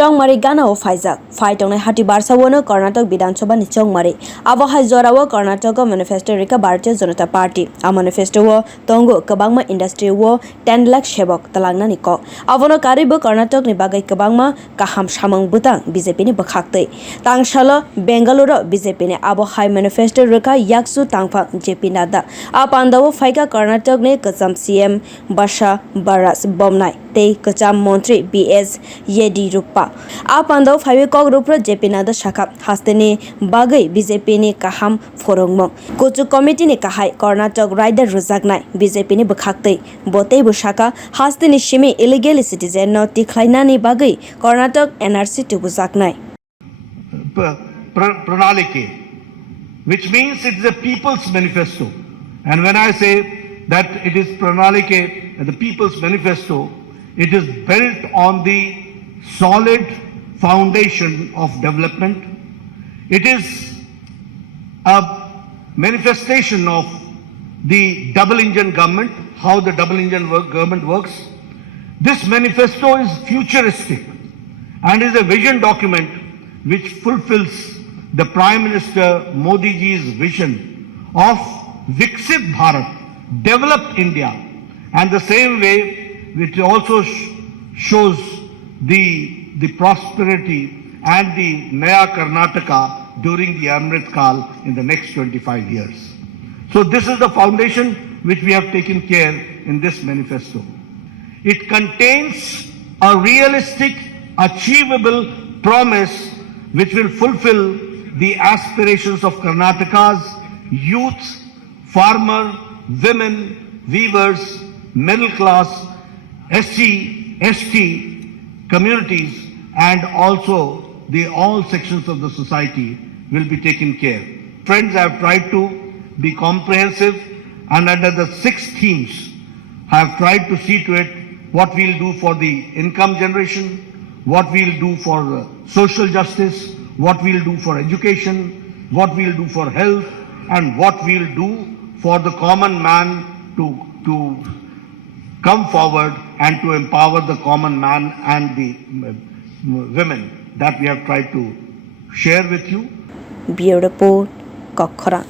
chongmari gana o Phaijak Phaitong hati barsawono Karnatak bidhansabha ni chongmari abo hai jorawo Karnatak manifesto rwkha Bharatiya Janata Party a manifesto wo tongo kwbangma industry wo 10 lakh sebok talangna ni ko abono karibo Karnatak ni bagai kwbangma kaham samang butang B.J.P ni bwkhak tangsalo Bengaluru B.J.P ni abo hai manifesto rwkha yakchu tangphang J.P Nadda a pandawo phaika Karnatak ni kacham CM Basha Baras bomnai tei kacham mantri B.S. A pandau phaiwe kok rupro J.P Nadda shakha hasteni bagai B.J.P ni kaham phunokmwng kochu committee ni kahai Karnatak rider rwjakha B.J.P ni bwkhak botei bushaka hasteni shimi illegal citizen no tikhlaina ni bagai Karnatak NRC tu bwjakha pranalike, which means it is a people's manifesto. And when I say that it is pranalike, the people's manifesto, it is built on the solid foundation of development. It is a manifestation of the double engine government, how the double engine government works. This manifesto is futuristic and is a vision document which fulfills the Prime Minister Modi ji's vision of Viksit Bharat, developed India, and the same way which also shows the prosperity and the Naya Karnataka during the Amrit Kal in the next 25 years. So this is the foundation which we have taken care in this manifesto. It contains a realistic, achievable promise which will fulfill the aspirations of Karnataka's youth, farmer, women, weavers, middle class, SC, ST, communities, and also the all sections of the society will be taken care. Friends, I have tried to be comprehensive, and under the 6 themes, I have tried to see to it what we'll do for the income generation, what we'll do for social justice, what we'll do for education, what we'll do for health, and what we'll do for the common man to come forward and to empower the common man and the women that we have tried to share with you. Beautiful Kokora.